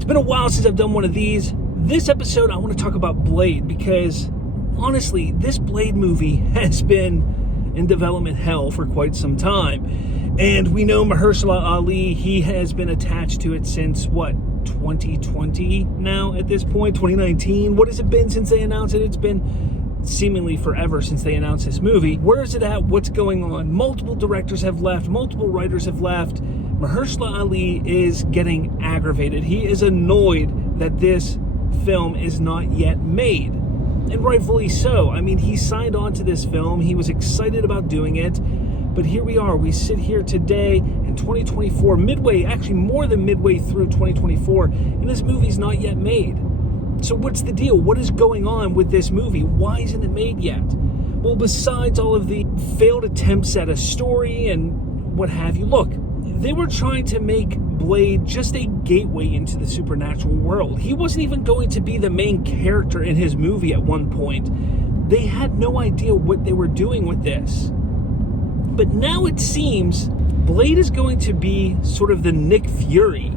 It's been a while since I've done one of these. This episode, I want to talk about Blade because, honestly, this Blade movie has been in development hell for quite some time. And we know Mahershala Ali, he has been attached to it since, 2020 now at this point? 2019? What has it been since they announced it? It's been seemingly forever since they announced this movie. Where is it at? What's going on? Multiple directors have left. Multiple writers have left. Mahershala Ali is getting aggravated. He is annoyed that this film is not yet made. And rightfully so. I mean, he signed on to this film. He was excited about doing it. But here we are. We sit here today in 2024, actually more than midway through 2024, and this movie's not yet made. So what's the deal? What is going on with this movie? Why isn't it made yet? Well, besides all of the failed attempts at a story and what have you, look, they were trying to make Blade just a gateway into the supernatural world. He wasn't even going to be the main character in his movie at one point. They had no idea what they were doing with this. But now it seems Blade is going to be sort of the Nick Fury.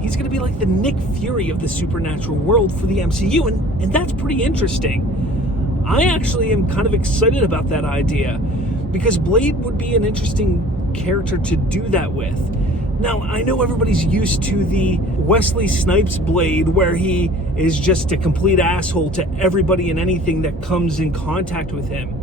He's going to be like the Nick Fury of the supernatural world for the MCU, and that's pretty interesting. I actually am kind of excited about that idea because Blade would be an interesting character to do that with. Now, I know everybody's used to the Wesley Snipes Blade where he is just a complete asshole to everybody and anything that comes in contact with him.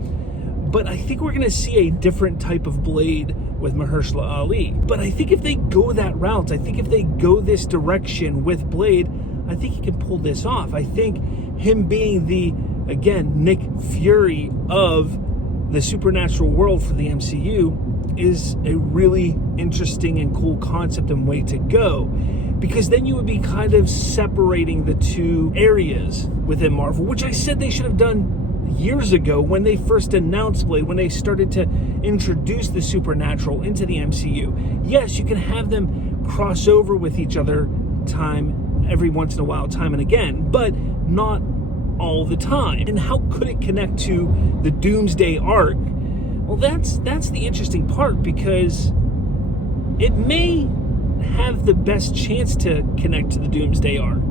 But I think we're going to see a different type of Blade with Mahershala Ali. But I think if they go that route, I think if they go this direction with Blade, I think he can pull this off. I think him being the, again, Nick Fury of the supernatural world for the MCU is a really interesting and cool concept and way to go. Because then you would be kind of separating the two areas within Marvel, which I said they should have done years ago when they first announced Blade, when they started to introduce the supernatural into the MCU. Yes, you can have them cross over with each other every once in a while, time and again, but not all the time. And how could it connect to the Doomsday arc? Well, that's the interesting part, because it may have the best chance to connect to the Doomsday arc.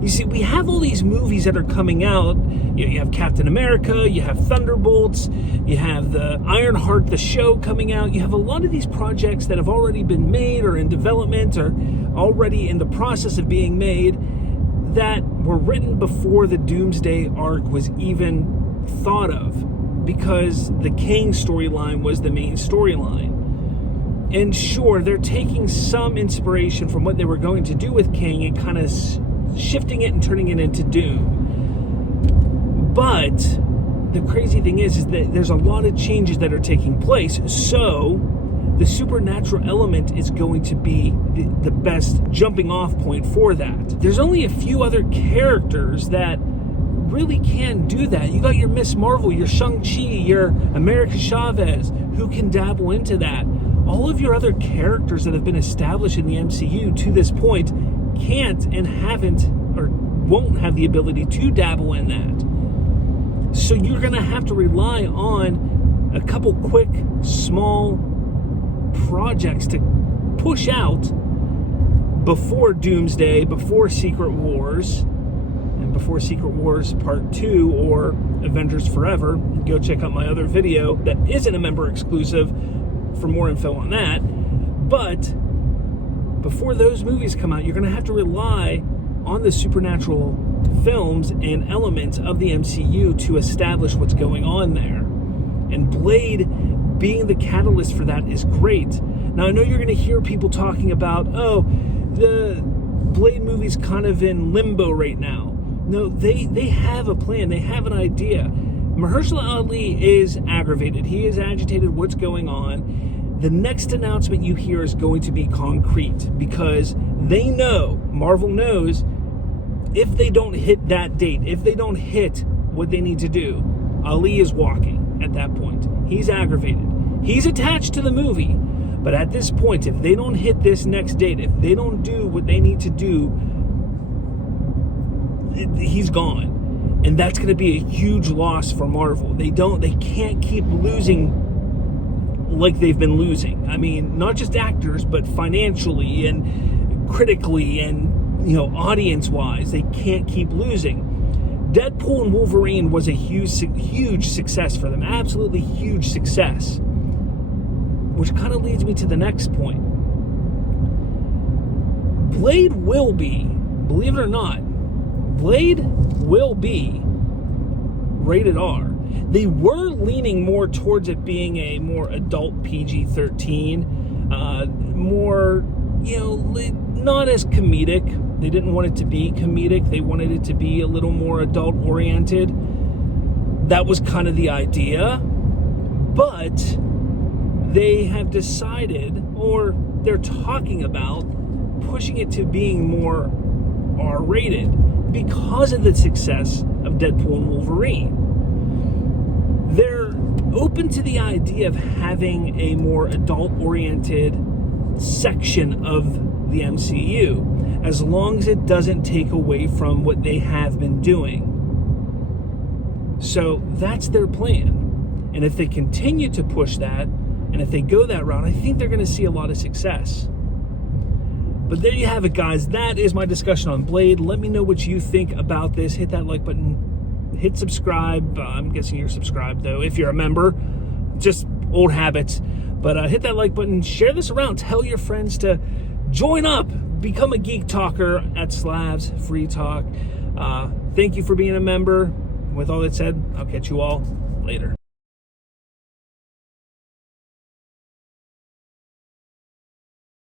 You see, we have all these movies that are coming out. You have Captain America, you have Thunderbolts, you have the Ironheart, the show coming out. You have a lot of these projects that have already been made or in development or already in the process of being made that were written before the Doomsday arc was even thought of, because the Kang storyline was the main storyline. And sure, they're taking some inspiration from what they were going to do with Kang and kind of shifting it and turning it into Doom. But the crazy thing is that there's a lot of changes that are taking place, so the supernatural element is going to be the best jumping off point for that. There's only a few other characters that really can do that. You got your Miss Marvel, your Shang-Chi, your America Chavez, who can dabble into that. All of your other characters that have been established in the MCU to this point can't and haven't or won't have the ability to dabble in that. So you're going to have to rely on a couple quick, small projects to push out before Doomsday, before Secret Wars, and before Secret Wars Part 2 or Avengers Forever. Go check out my other video that isn't a member exclusive for more info on that. But before those movies come out, you're going to have to rely on the supernatural films and elements of the MCU to establish what's going on there. And Blade being the catalyst for that is great. Now, I know you're going to hear people talking about, the Blade movie's kind of in limbo right now. No, they have a plan. They have an idea. Mahershala Ali is aggravated. He is agitated. What's going on? The next announcement you hear is going to be concrete, because they know, Marvel knows, if they don't hit that date, if they don't hit what they need to do, Ali is walking at that point. He's aggravated. He's attached to the movie. But at this point, if they don't hit this next date, if they don't do what they need to do, he's gone. And that's going to be a huge loss for Marvel. They can't keep losing like they've been losing. I mean, not just actors, but financially and critically and audience-wise, they can't keep losing. Deadpool and Wolverine was a huge success for them. Absolutely huge success. Which kind of leads me to the next point. Blade will be, believe it or not, Blade will be rated R. They were leaning more towards it being a more adult PG-13, more, not as comedic. They didn't want it to be comedic. They wanted it to be a little more adult-oriented. That was kind of the idea. But they have decided, or they're talking about, pushing it to being more R-rated because of the success of Deadpool and Wolverine. They're open to the idea of having a more adult-oriented section of the MCU, as long as it doesn't take away from what they have been doing. So that's their plan. And if they continue to push that, and if they go that route, I think they're going to see a lot of success. But there you have it, guys. That is my discussion on Blade. Let me know what you think about this. Hit that like button. Hit subscribe. I'm guessing you're subscribed, though. If you're a member, just old habits. But hit that like button. Share this around. Tell your friends to join up. Become a geek talker at Slavs Free Talk. Thank you for being a member. With all that said, I'll catch you all later.